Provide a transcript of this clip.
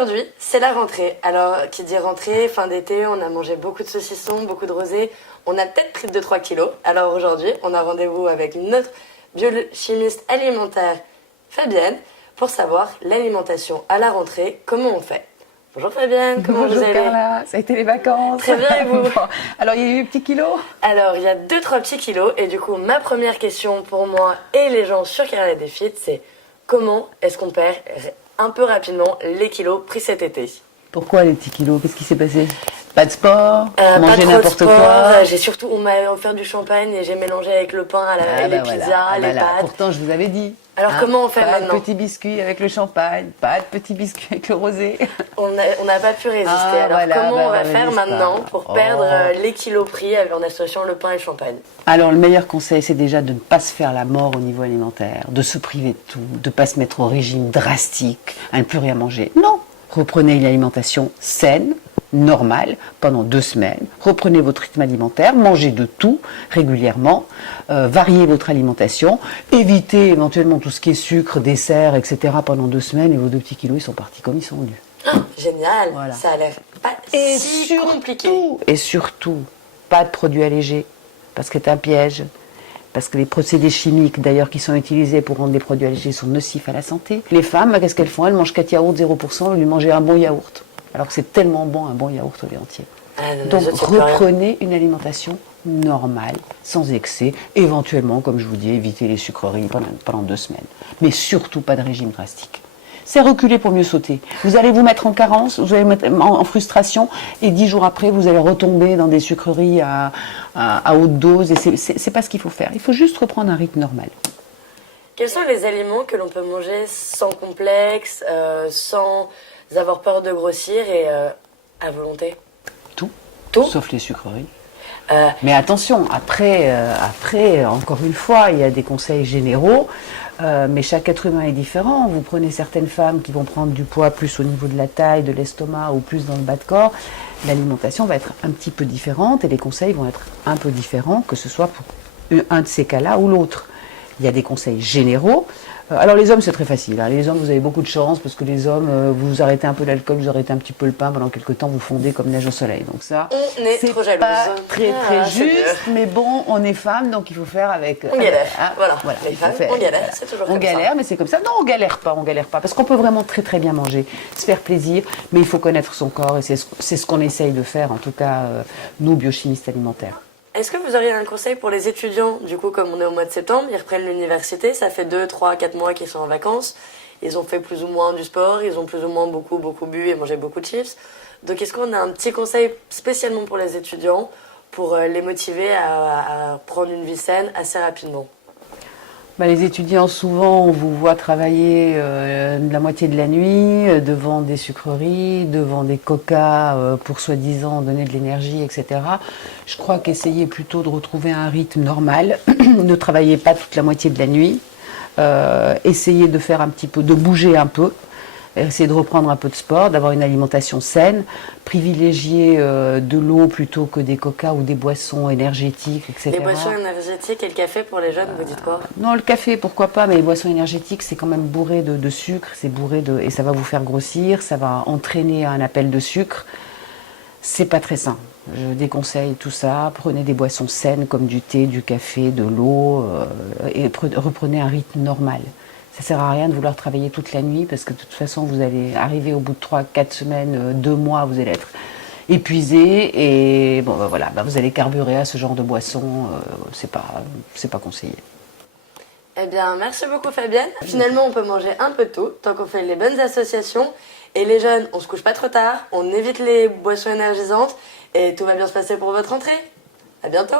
Aujourd'hui, c'est la rentrée. Alors, qui dit rentrée, fin d'été, on a mangé beaucoup de saucissons, beaucoup de rosés. On a peut-être pris 2-3 kilos. Alors aujourd'hui, on a rendez-vous avec notre biochimiste alimentaire, Fabienne, pour savoir l'alimentation à la rentrée, comment on fait. Bonjour Fabienne, comment vous allez? Bonjour Carla, ça a été les vacances. Très bien, et vous? Bon. Alors, il y a eu des petits kilos? Alors, il y a 2-3 petits kilos. Et du coup, ma première question pour moi et les gens sur Carla Défit, c'est comment est-ce qu'on perd un peu rapidement les kilos pris cet été? Pourquoi les petits kilos? Qu'est-ce qui s'est passé? Pas de sport? Pas Manger trop de n'importe sport. quoi? J'ai surtout, on m'a offert du champagne et j'ai mélangé avec le pain, les pizzas, les pâtes. Pourtant, je vous avais dit. Alors, comment on fait pas maintenant? Pas de petits biscuits avec le champagne, pas de petits biscuits avec le rosé. On n'a pas pu résister. Alors, comment on va faire maintenant pour perdre les kilos pris en associant le pain et le champagne? Alors, le meilleur conseil, c'est déjà de ne pas se faire la mort au niveau alimentaire, de se priver de tout, de ne pas se mettre au régime drastique, à ne plus rien manger. Non! Reprenez une alimentation saine, normale, pendant 2 semaines. Reprenez votre rythme alimentaire, mangez de tout régulièrement, variez votre alimentation, évitez éventuellement tout ce qui est sucre, dessert, etc. pendant 2 semaines et vos 2 petits kilos, ils sont partis comme ils sont venus. Oh, génial! Voilà. Ça a l'air pas si compliqué. Et surtout, pas de produits allégés, parce que c'est un piège. Parce que les procédés chimiques, d'ailleurs, qui sont utilisés pour rendre les produits allégés sont nocifs à la santé. Les femmes, qu'est-ce qu'elles font? Elles mangent 4 yaourts 0%, elles lui mangent un bon yaourt. Alors que c'est tellement bon, un bon yaourt au lait entier. Donc, reprenez une alimentation normale, sans excès. Éventuellement, comme je vous dis, évitez les sucreries pendant 2 semaines. Mais surtout pas de régime drastique. C'est reculer pour mieux sauter. Vous allez vous mettre en carence, vous allez vous mettre en frustration, et 10 jours après, vous allez retomber dans des sucreries à haute dose. Et c'est pas ce qu'il faut faire. Il faut juste reprendre un rythme normal. Quels sont les aliments que l'on peut manger sans complexe, sans avoir peur de grossir et à volonté? Tout. Tout? Sauf les sucreries. Mais attention, après, encore une fois, il y a des conseils généraux. Mais chaque être humain est différent. Vous prenez certaines femmes qui vont prendre du poids plus au niveau de la taille, de l'estomac ou plus dans le bas de corps. L'alimentation va être un petit peu différente et les conseils vont être un peu différents, que ce soit pour un de ces cas-là ou l'autre. Il y a des conseils généraux. Alors les hommes, c'est très facile. Hein. Les hommes, vous avez beaucoup de chance parce que les hommes, vous arrêtez un peu l'alcool, vous arrêtez un petit peu le pain, pendant quelques temps, vous fondez comme neige au soleil. Donc ça, c'est trop jalouse. Pas très juste, mais bon, on est femme, donc il faut faire avec. On galère. Voilà. Les femmes, on galère, c'est toujours comme ça. On galère, mais c'est comme ça. Non, on galère pas, parce qu'on peut vraiment très très bien manger, se faire plaisir, mais il faut connaître son corps et c'est ce qu'on essaye de faire, en tout cas, nous, biochimistes alimentaires. Est-ce que vous auriez un conseil pour les étudiants? Du coup, comme on est au mois de septembre, ils reprennent l'université, ça fait 2, 3, 4 mois qu'ils sont en vacances, ils ont fait plus ou moins du sport, ils ont plus ou moins beaucoup bu et mangé beaucoup de chips. Donc est-ce qu'on a un petit conseil spécialement pour les étudiants pour les motiver à prendre une vie saine assez rapidement? Les étudiants, souvent, on vous voit travailler la moitié de la nuit devant des sucreries, devant des coca pour soi-disant donner de l'énergie, etc. Je crois qu'essayez plutôt de retrouver un rythme normal. Ne travaillez pas toute la moitié de la nuit. Essayez de faire un petit peu, de bouger un peu. Essayez de reprendre un peu de sport, d'avoir une alimentation saine, privilégier de l'eau plutôt que des coca ou des boissons énergétiques, etc. Les boissons énergétiques et le café pour les jeunes, vous dites quoi? Non, le café, pourquoi pas, mais les boissons énergétiques, c'est quand même bourré de sucre, et ça va vous faire grossir, ça va entraîner un appel de sucre. C'est pas très sain. Je déconseille tout ça. Prenez des boissons saines comme du thé, du café, de l'eau, et reprenez un rythme normal. Ça sert à rien de vouloir travailler toute la nuit parce que de toute façon, vous allez arriver au bout de 3-4 semaines, 2 mois, vous allez être épuisé et bon, vous allez carburer à ce genre de boisson. C'est pas conseillé. Eh bien, merci beaucoup Fabienne. Finalement, on peut manger un peu de tout tant qu'on fait les bonnes associations. Et les jeunes, on se couche pas trop tard, on évite les boissons énergisantes et tout va bien se passer pour votre rentrée. À bientôt.